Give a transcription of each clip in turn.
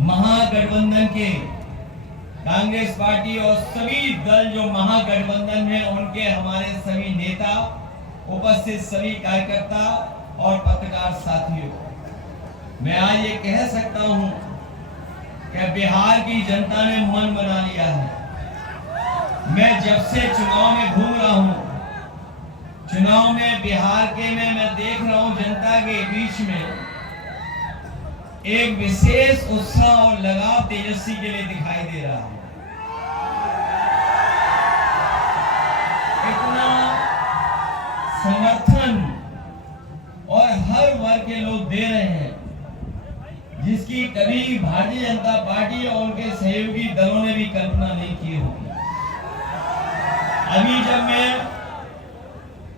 महागठबंधन के कांग्रेस पार्टी और सभी दल जो महागठबंधन में उनके हमारे सभी नेता, उपस्थित सभी कार्यकर्ता और पत्रकार साथियों, मैं आज ये कह सकता हूं कि बिहार की जनता ने मन बना लिया है। मैं जब से चुनाव में घूम रहा हूं, चुनाव में बिहार के में मैं देख रहा हूं जनता के बीच में एक विशेष उत्साह और लगाव तेजस्वी के लिए दिखाई दे रहा है। इतना समर्थन और हर वर्ग के लोग दे रहे हैं जिसकी कभी भारतीय जनता पार्टी और उनके सहयोगी दलों ने भी कल्पना नहीं की होगी। अभी जब मैं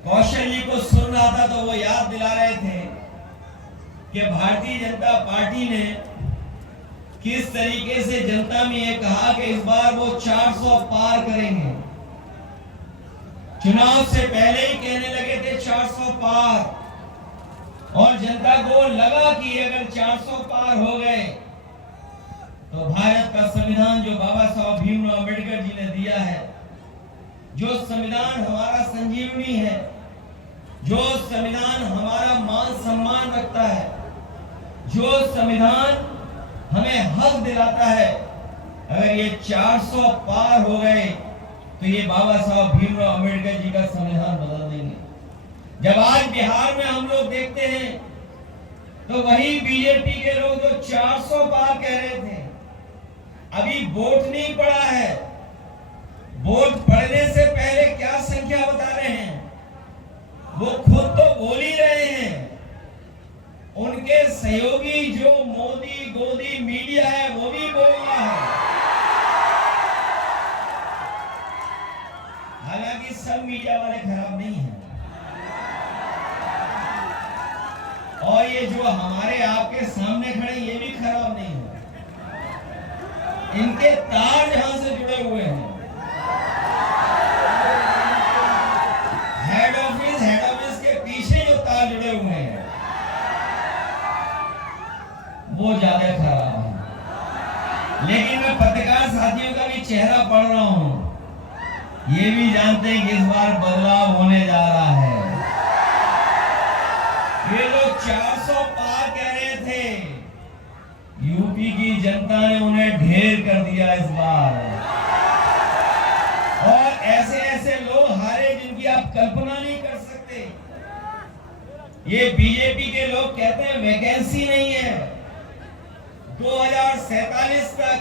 कौशल जी को सुन रहा था तो वो याद दिला रहे थे कि भारतीय जनता पार्टी ने किस तरीके से जनता में ये कहा कि इस बार वो 400 पार करेंगे। चुनाव से पहले ही कहने लगे थे 400 पार, और जनता को लगा कि अगर 400 पार हो गए तो भारत का संविधान जो बाबा साहब भीमराव अंबेडकर जी ने दिया है, जो संविधान हमारा संजीवनी है, जो संविधान हमारा मान सम्मान रखता है, जो संविधान हमें हक दिलाता है, अगर ये 400 पार हो गए तो ये बाबा साहब भीमराव अंबेडकर जी का संविधान बदल देंगे। जब आज बिहार में हम लोग देखते हैं तो वही बीजेपी के लोग जो 400 पार कह रहे थे, अभी वोट नहीं पड़ा है, वोट पड़ने से पहले क्या संख्या बता रहे हैं, वो खुद तो बोल ही रहे हैं। उनके सहयोगी जो मोदी गोदी मीडिया है वो भी बोल रहा है। हालांकि सब मीडिया वाले खराब नहीं हैं, और ये जो हमारे आपके सामने खड़े ये भी खराब नहीं है। इनके तार जहां से जुड़े हुए हैं, हेड ऑफिस के पीछे जो तार जुड़े हुए हैं वो ज्यादा खराब है। लेकिन मैं पत्रकार साथियों का भी चेहरा पढ़ रहा हूं, ये भी जानते हैं कि इस बार बदलाव होने जा रहा है। ये लोग 400 पार कह रहे थे, यूपी की जनता ने उन्हें ढेर कर दिया इस बार, और ऐसे ऐसे लोग हारे जिनकी आप कल्पना नहीं कर सकते। ये बीजेपी के लोग कहते हैं वैकेंसी नहीं है, 2047 तक।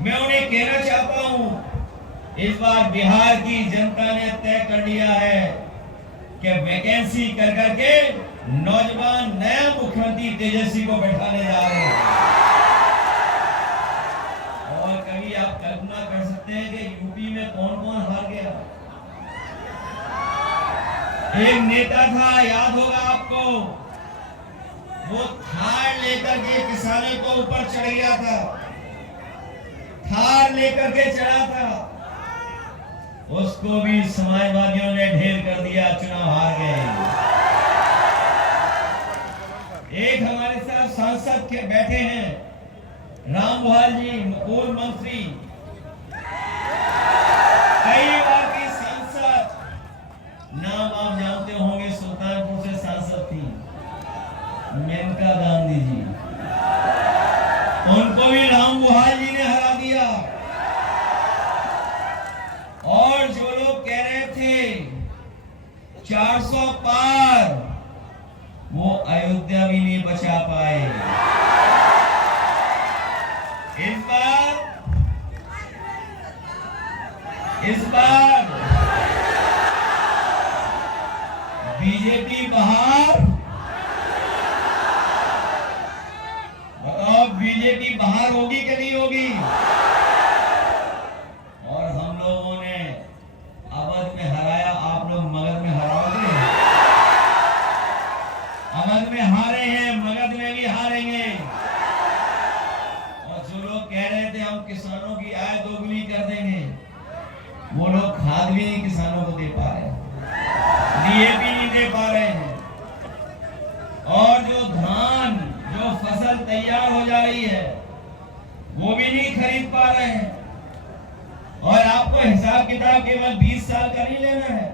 मैं उन्हें कहना चाहता हूं, इस बार बिहार की जनता ने तय कर लिया है कि वैकेंसी कर करके नौजवान नया मुख्यमंत्री तेजस्वी को बैठाने जा रहे हैं। और कभी आप कल्पना कर सकते हैं कि यूपी में कौन कौन हार गया। एक नेता था, याद होगा आपको, वो थार लेकर के किसानों को ऊपर चढ़ गया था, थार लेकर के चढ़ा था, उसको भी समाजवादियों ने ढेर कर दिया, चुनाव हार गए। एक हमारे साथ सांसद के बैठे हैं, रामबुहाल जी, पूर्व मंत्री, कई बार की सांसद, नाम आप जानते होंगे, सुल्तानपुर से सांसद थी मेनका गांधी जी, उनको भी रामबुहाल जी ने हरा दिया। और जो लोग कह रहे थे 400 पार, वो अयोध्या भी नहीं बचा पाए। इस बार बीजेपी बाहर, बताओ बीजेपी बाहर होगी कि नहीं होगी? और हम लोगों ने अवध में हराया, आप लोग मगध में हराओगे? अवध में हारे हैं, मगध में भी हारेंगे। और जो लोग कह रहे थे हम किसानों की आय दोगुनी कर देंगे, वो लोग खाद भी नहीं किसानों को दे पा रहे, डीएपी नहीं दे पा रहे हैं। और जो धान, जो फसल तैयार हो जा रही है, वो भी नहीं खरीद पा रहे हैं। और आपको हिसाब किताब केवल 20 साल का नहीं लेना है।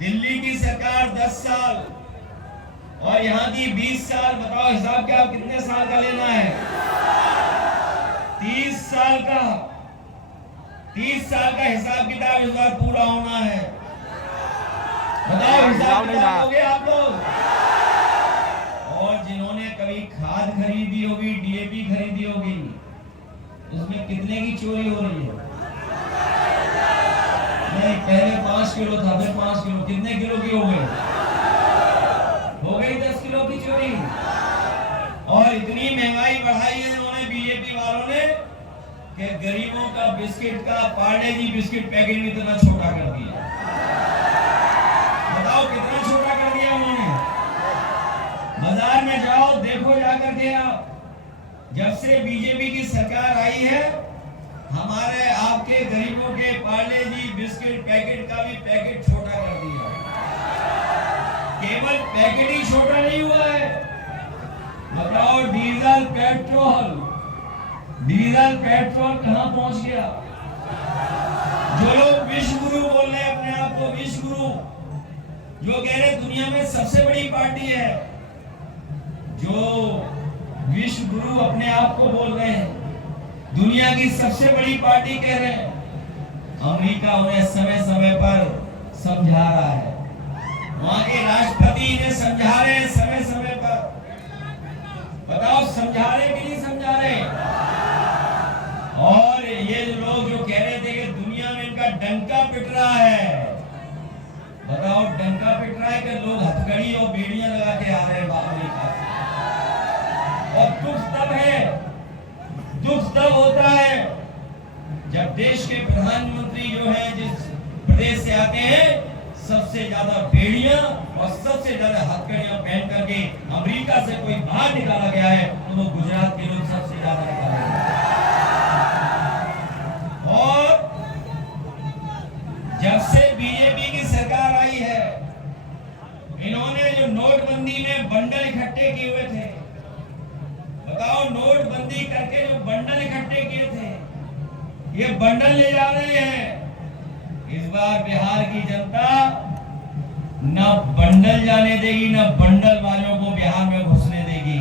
दिल्ली की सरकार 10 साल और यहाँ की 20 साल, बताओ हिसाब क्या कितने साल का लेना है? 30 साल का। 30 साल का हिसाब किताब इस बार पूरा होना है। बताओ हिसाब किताब हो गया आप लोग? और जिन्होंने कभी खाद खरीदी होगी, डीएपी खरीदी होगी, उसमें कितने की चोरी हो रही है? नहीं, पहले 5 किलो था, फिर 5 किलो, कितने किलो की हो गई? 10 किलो की चोरी। और इतनी महंगाई बढ़ाई है इन्होंने, बीजेपी वालों ने, कि गरीबों का बिस्किट का पार्ले जी बिस्किट पैकेट भी इतना छोटा कर दिया। बताओ कितना छोटा कर दिया उन्होंने। बाजार में जाओ, देखो जाकर के आप, जब से बीजेपी की सरकार आई है, हमारे आपके गरीबों के पार्ले जी बिस्किट पैकेट का भी पैकेट छोटा कर दिया। केवल पैकेट ही छोटा नहीं हुआ है, बताओ डीजल पेट्रोल कहां पहुंच गया? जो लोग विश्व गुरु बोल रहे हैं अपने आप को, विश्व गुरु, जो कह रहे दुनिया में सबसे बड़ी पार्टी है, जो विश्व गुरु अपने आप को बोल रहे हैं, दुनिया की सबसे बड़ी पार्टी कह रहे हैं, अमेरिका उन्हें समय समय पर समझा रहा है। वहां के राष्ट्रपति इन्हें समझा रहे हैं समय समय पर। बताओ समझा रहे कि नहीं समझा रहे? और ये लोग जो कह रहे थे कि दुनिया में इनका डंका पिट रहा है, बताओ डंका पिट रहा है कि लोग हथकड़ी और बेड़ियां लगा के आ रहे हैं अमेरिका से। और दुख तब होता है जब देश के प्रधानमंत्री जो है, जिस प्रदेश से आते हैं, सबसे ज्यादा बेड़ियां और सबसे ज्यादा हथकड़ियां पहन करके अमेरिका से कोई बाहर निकाला गया है, तो वो गुजरात के लोग सबसे ज्यादा निकाले गए। और जब से बीजेपी की सरकार आई है, इन्होंने जो नोटबंदी में बंडल इकट्ठे किए हुए थे, बताओ नोटबंदी करके जो बंडल इकट्ठे किए थे, ये बंडल ले जा रहे हैं। इस बार बिहार की जनता न बंडल जाने देगी, न बंडल वालों को बिहार में घुसने देगी।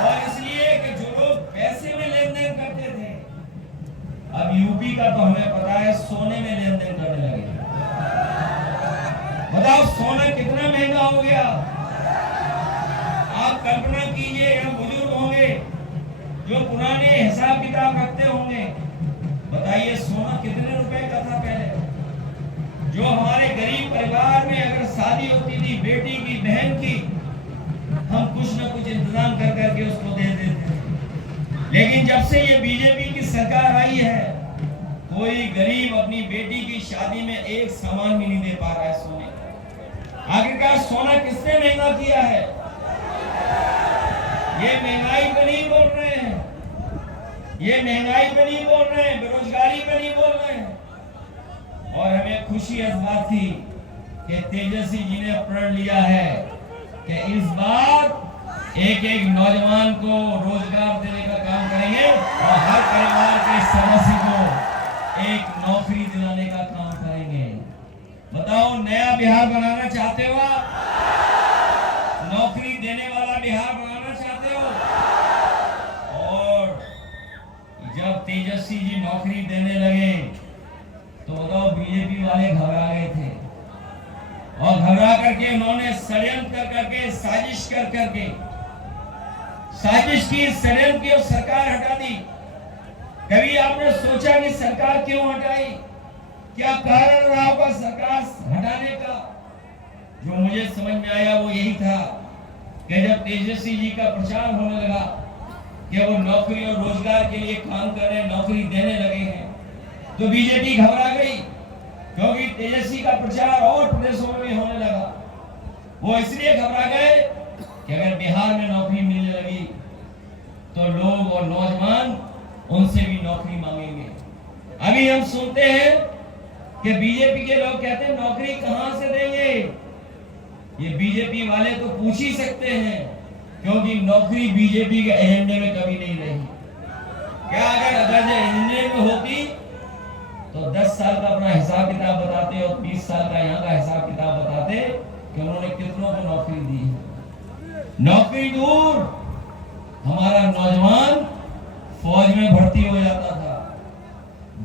और इसलिए कि जो लोग पैसे में लेन देन करते थे, अब यूपी का तो हमें पता है सोने में लेन देन करने लगे। बताओ सोना कितना महंगा हो गया। आप कल्पना कीजिए, यहाँ बुजुर्ग होंगे जो पुराने हिसाब किताब रखते होंगे, बताइए सोना कितने रुपए का था पहले। जो हमारे गरीब परिवार में अगर शादी होती थी बेटी की, बहन की, हम कुछ न कुछ इंतजाम कर करके उसको दे देते थे। लेकिन जब से ये बीजेपी की सरकार आई है, कोई गरीब अपनी बेटी की शादी में एक सामान भी नहीं दे पा रहा है सोने का। आखिरकार सोना किसने महंगा किया है? ये महंगाई पे नहीं बोल रहे हैं, ये महंगाई पे नहीं बोल रहे हैं, बेरोजगारी पे नहीं बोल रहे हैं। और हमें खुशी इस बात थी कि तेजस्वी जी ने प्रण लिया है कि इस बार एक एक नौजवान को रोजगार देने का काम करेंगे और हर परिवार के सदस्य को एक नौकरी दिलाने का काम करेंगे। बताओ नया बिहार बनाना चाहते हो आप? नौकरी देने वाला बिहार बनाना चाहते हो? और जब तेजस्वी जी नौकरी देने लगे तो बताओ बीजेपी वाले घबरा गए थे, और घबरा करके उन्होंने षड्यंत्र कर करके, साजिश कर करके, साजिश की, षड्यंत्र की और सरकार हटा दी। कभी आपने सोचा कि सरकार क्यों हटाई? क्या कारण रहा होगा सरकार हटाने का? जो मुझे समझ में आया वो यही था कि जब तेजस्वी जी का प्रचार होने लगा कि वो नौकरी और रोजगार के लिए काम कर रहे हैं, नौकरी देने लगे हैं, तो बीजेपी घबरा गई, क्योंकि तेजस्वी का प्रचार और प्रदेशों में भी होने लगा। वो इसलिए घबरा गए कि अगर बिहार में नौकरी मिलने लगी तो लोग और नौजवान उनसे भी नौकरी मांगेंगे। अभी हम सुनते हैं कि बीजेपी के लोग कहते हैं नौकरी कहां से देंगे। ये बीजेपी वाले तो पूछ ही सकते हैं क्योंकि नौकरी बीजेपी के एजेंडे में कभी नहीं रही। क्या अगर जो एजेंडे में होती तो 10 साल का अपना हिसाब किताब बताते और 20 साल का यहाँ का हिसाब किताब बताते कि उन्होंने कितनों को नौकरी दी है। नौकरी दूर, हमारा नौजवान फौज में भर्ती हो जाता था,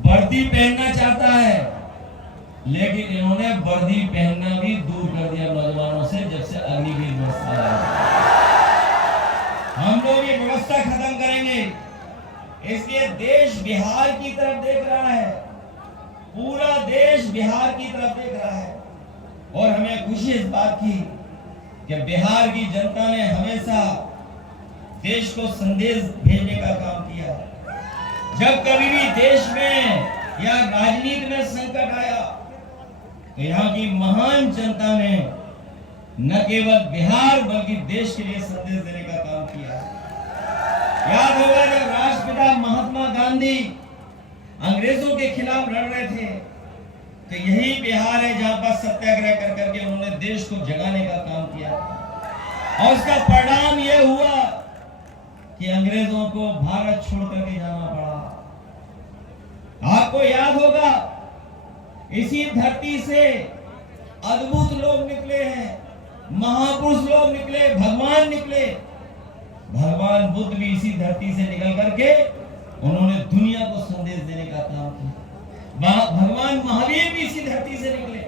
वर्दी पहनना चाहता है, लेकिन इन्होंने वर्दी पहनना भी दूर कर दिया नौजवानों से जब से अग्निवीर व्यवस्था आई। हम लोग ये व्यवस्था खत्म करेंगे, इसलिए देश बिहार की तरफ देख रहा है, पूरा देश बिहार की तरफ देख रहा है। और हमें खुशी इस बात की कि बिहार की जनता ने हमेशा देश को संदेश भेजने का काम किया। जब कभी भी देश में या राजनीति में संकट आया तो यहाँ की महान जनता ने न केवल बिहार बल्कि देश के लिए संदेश देने का काम किया। याद होगा जब राष्ट्रपिता महात्मा गांधी अंग्रेजों के खिलाफ लड़ रहे थे तो यही बिहार है जहां पर सत्याग्रह कर करके उन्होंने देश को जगाने का काम किया और उसका परिणाम यह हुआ कि अंग्रेजों को भारत छोड़ करके जाना पड़ा। आपको याद होगा इसी धरती से अद्भुत लोग निकले हैं, महापुरुष लोग निकले, भगवान निकले। भगवान बुद्ध भी इसी धरती से निकल करके उन्होंने दुनिया को संदेश देने का काम किया। भगवान महावीर भी इसी धरती से निकले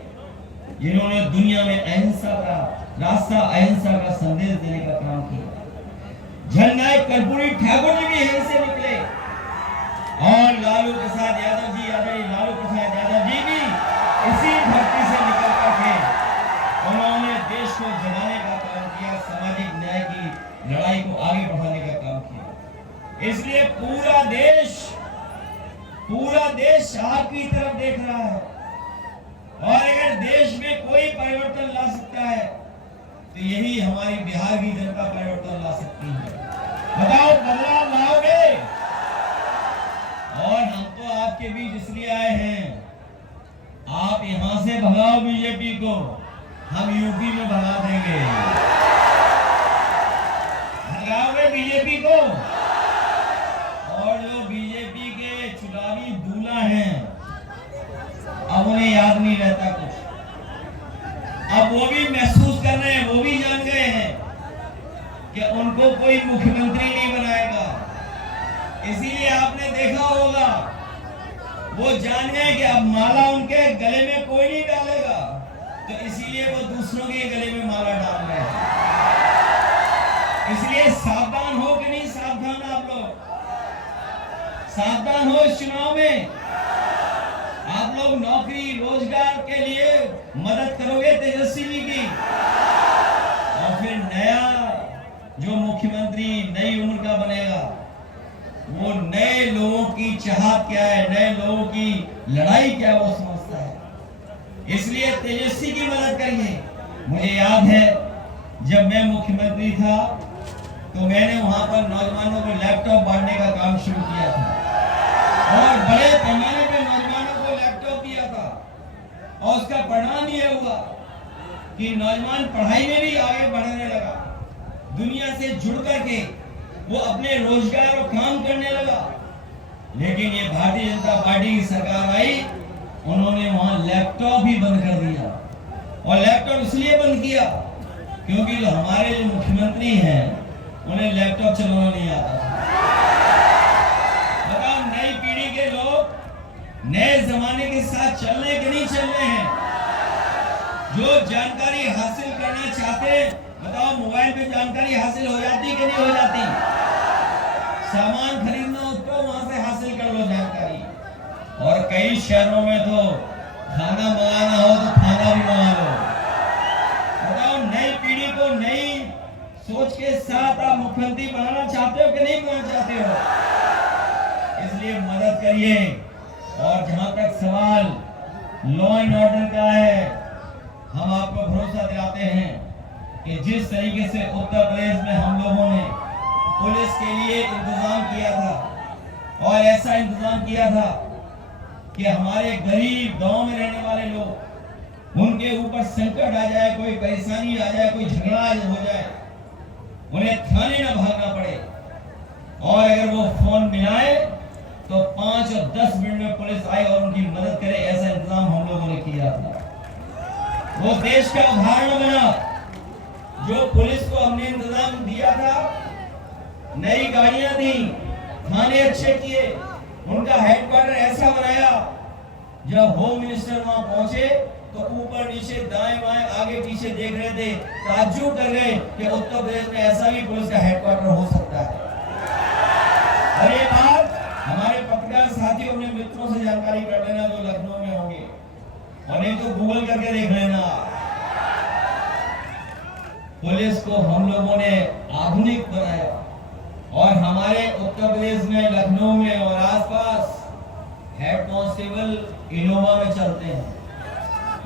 जिन्होंने दुनिया में अहिंसा का रास्ता, अहिंसा का संदेश देने का काम किया। जननायक कर्पूरी ठाकुर जी भी यहीं से निकले और लालू प्रसाद यादव जी भी इसी धरती से निकल करके उन्होंने देश को जगाने का काम किया, सामाजिक न्याय की लड़ाई को आगे बढ़ाने का काम किया। इसलिए पूरा देश आपकी तरफ देख रहा है और अगर देश में कोई परिवर्तन ला सकता है तो यही हमारी बिहार की जनता परिवर्तन ला सकती है। बताओ बदलाव लाओगे? और हम तो आपके बीच इसलिए आए हैं, आप यहां से भगाओ बीजेपी को, हम यूपी में भगा देंगे। भगाओगे बीजेपी को? और जो बीजेपी के चुनावी दूल्हा हैं अब उन्हें याद नहीं रहता कुछ, अब वो भी महसूस कर रहे हैं, वो भी जान गए हैं कि उनको कोई मुख्यमंत्री नहीं बनाएगा। इसीलिए आपने देखा होगा वो जान गए कि अब माला उनके गले में कोई नहीं डालेगा, तो इसीलिए वो दूसरों के गले में माला डाल रहे हैं। इसलिए सावधान हो कि नहीं सावधान? आप लोग सावधान हो इस चुनाव में। आप लोग नौकरी रोजगार के लिए मदद करोगे तेजस्वी जी की, और फिर नया जो मुख्यमंत्री नई उम्र का बनेगा वो नए लोगों की चाहत क्या है, नए लोगों की लड़ाई क्या वो समझता है। इसलिए तेजस्वी की मदद करिए। मुझे याद है जब मैं मुख्यमंत्री था तो मैंने वहां पर नौजवानों को लैपटॉप बांटने का काम शुरू किया था और बड़े पैमाने पर नौजवानों को लैपटॉप दिया था और उसका परिणाम यह हुआ कि नौजवान पढ़ाई में भी आगे बढ़ने लगा, दुनिया से जुड़ करके वो अपने रोजगार और काम करने लगा। लेकिन ये भारतीय जनता पार्टी की सरकार आई, उन्होंने वहां लैपटॉप ही बंद कर दिया। और लैपटॉप इसलिए बंद किया क्योंकि जो हमारे जो मुख्यमंत्री हैं उन्हें लैपटॉप चलाना नहीं आता। बताओ नई पीढ़ी के लोग नए जमाने के साथ चलने के नहीं चल रहे हैं। जो जानकारी हासिल करना चाहते हैं, बताओ मोबाइल पे जानकारी हासिल हो जाती कि नहीं हो जाती? सामान खरीदना हो तो वहां से हासिल कर लो जानकारी। और कई शहरों में तो खाना मंगाना हो तो खाना भी मंगा लो। बताओ नई पीढ़ी को नई सोच के साथ आप मुख्यमंत्री बनाना चाहते हो कि नहीं बनाना चाहते हो? इसलिए मदद करिए। और जहां तक सवाल लॉ एंड ऑर्डर का है, हम आपको भरोसा दिलाते हैं कि जिस तरीके से उत्तर प्रदेश में हम लोगों ने पुलिस के लिए इंतजाम किया था और ऐसा इंतजाम किया था कि हमारे गरीब गांव में रहने वाले लोग, उनके ऊपर संकट आ जाए, कोई परेशानी आ जाए, कोई झगड़ा हो जाए उन्हें थाने न भागना पड़े, और अगर वो फोन मिलाए तो 5 और 10 मिनट में पुलिस आए और उनकी मदद करे, ऐसा इंतजाम हम लोगों ने किया था। वो देश का उदाहरण बना। जो पुलिस को हमने इंतजाम दिया था, नई गाड़ियां दी, थाने अच्छे किए, उनका हेडक्वार्टर ऐसा बनाया, जब होम मिनिस्टर वहां पहुंचे तो ऊपर नीचे दाएं बाएं आगे पीछे देख रहे थे, ताज्जुब कर गए कि उत्तर प्रदेश में ऐसा भी पुलिस का हेडक्वार्टर हो सकता है। और ये बात हमारे पत्रकार साथियों अपने मित्रों से जानकारी कर लेना जो लखनऊ में होंगे, और नहीं तो गूगल करके देख लेना। पुलिस को हम लोगों ने आधुनिक बनाया, और हमारे उत्तर प्रदेश में लखनऊ में और आसपास हेड कांस्टेबल इनोवा में चलते हैं।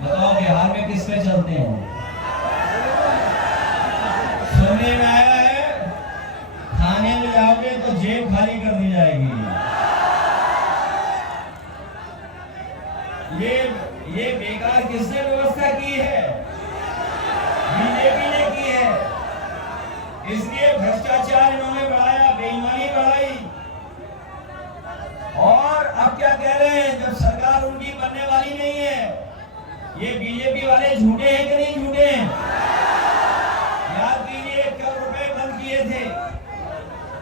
बताओ बिहार में किस पे चलते हैं? सुनने में आया है थाने में जाओगे तो जेब खाली कर दी जाएगी। ये बेकार किसने व्यवस्था की है? बीजेपी ने की है। इसलिए भ्रष्टाचार इन्होंने बढ़ाया, बेईमानी बढ़ाई, और अब क्या कह रहे हैं जब सरकार उनकी बनने वाली नहीं है। ये बीजेपी वाले झूठे हैं कि नहीं झूठे हैं? याद कीजिए, कब रुपए बंद किए थे,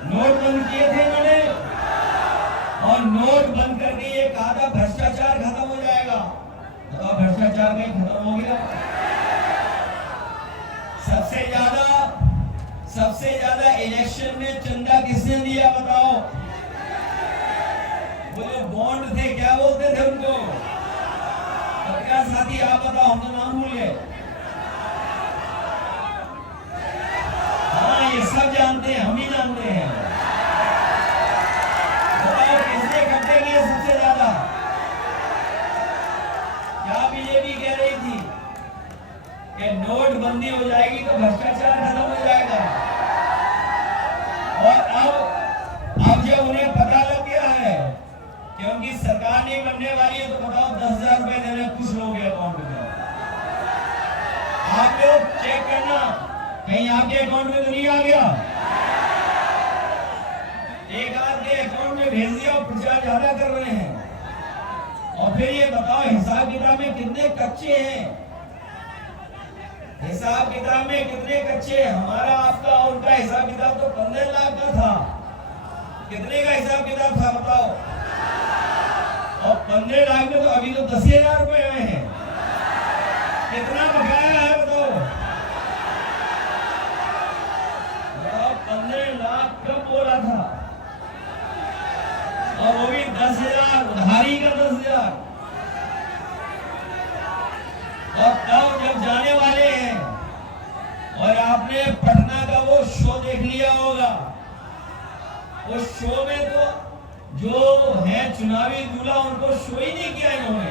नोट बंद किए थे इन्होंने, और नोट बंद करके ये कहा था भ्रष्टाचार खत्म हो जाएगा। बताओ भ्रष्टाचार नहीं खत्म हो गया? सबसे ज्यादा इलेक्शन में चंदा किसने दिया बताओ? वो जो बॉन्ड थे, क्या बोलते थे उनको? पत्रकार साथी आप बताओ, हम तो नाम भूल गए। हाँ, ये सब जानते हैं, हम ही जानते हैं। बताओ किसने इकट्ठे किए सबसे ज्यादा? क्या बीजेपी कह रही थी कि नोटबंदी हो जाएगी तो भ्रष्टाचार खत्म हो जाएगा, और अब जब उन्हें पता लग गया है कि उनकी सरकार नहीं बनने वाली है, तो बताओ 10,000 रुपए देने खुश लोग अकाउंट में। आप लोग चेक करना कहीं आपके अकाउंट में तो नहीं आ गया। एक आध के अकाउंट में भेज दिया और प्रचार ज्यादा कर रहे हैं, और फिर ये बताओ हिसाब किताब में कितने कच्चे हैं? हिसाब किताब में कितने कच्चे? हमारा आपका उनका हिसाब किताब तो 15 लाख का था। कितने का हिसाब किताब था बताओ? और 15 लाख में तो अभी तो 10,000 रुपए आए हैं। कितना बकाया है बताओ? बताओ 15 लाख कब बोला था, और वो भी 10,000 उधारी का 10,000। और तब जब जाने वाले हैं, और आपने पटना का वो शो देख लिया होगा, उस शो में तो जो है चुनावी दूल्हा, उनको शो ही नहीं किया इन्होंने।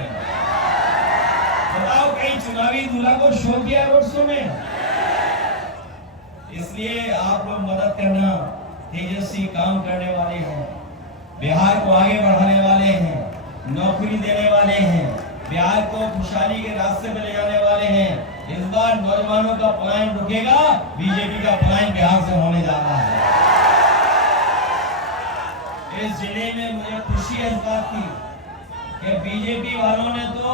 बताओ कहीं चुनावी दूल्हा को शो किया रोड शो में? इसलिए आप लोग मदद करना। तेजस्वी काम करने वाले हैं, बिहार को आगे बढ़ाने वाले हैं, नौकरी देने वाले हैं, बिहार को खुशहाली के रास्ते पे ले जाने वाले हैं। इस बार नौजवानों का पलायन रुकेगा, बीजेपी का पलायन बिहार से होने जा रहा है। इस जिले में मुझे खुशी है इस बात की कि बीजेपी वालों ने तो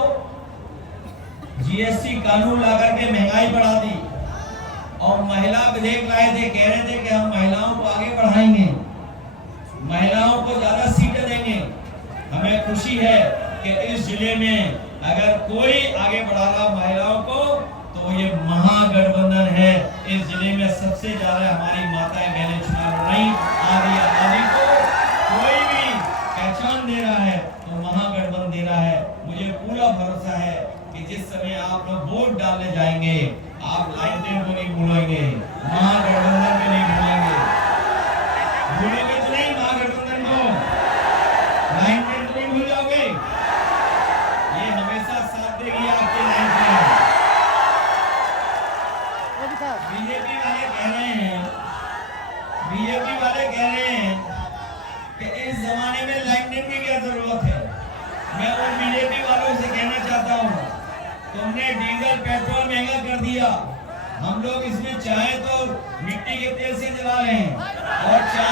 जीएसटी कानून लाकर के महंगाई बढ़ा दी, और महिला विधेयक लाए थे, कह रहे थे कि हम महिलाओं को आगे बढ़ाएंगे, महिलाओं को ज्यादा सीटें देंगे। हमें खुशी है कि इस जिले में अगर कोई आगे बढ़ा रहा महिलाओं को, तो ये महागठबंधन है। इस जिले में सबसे ज्यादा हमारी माताएं बहनें चुनाव लड़ रही, आदि आबादी को कोई भी पहचान दे रहा है तो महागठबंधन दे रहा है। मुझे पूरा भरोसा है कि जिस समय आप लोग वोट डालने जाएंगे, आप लाइन को नहीं भूलेंगे, महागठबंधन को नहीं भूलेंगे। भूलोगे तो नहीं महागठबंधन को, लाइन को नहीं भूल जाओगे। ये हमेशा साथ देगी आपके लाइन में। बीजेपी वाले कह रहे हैं कि इस जमाने में लाइनमेन की क्या जरूरत है। मैं उन बीजेपी वालों से कहना चाहता हूँ, तुमने डीजल पेट्रोल महंगा कर दिया, हम लोग इसमें चाहे तो मिट्टी के तेल से जला रहे हैं और चाहे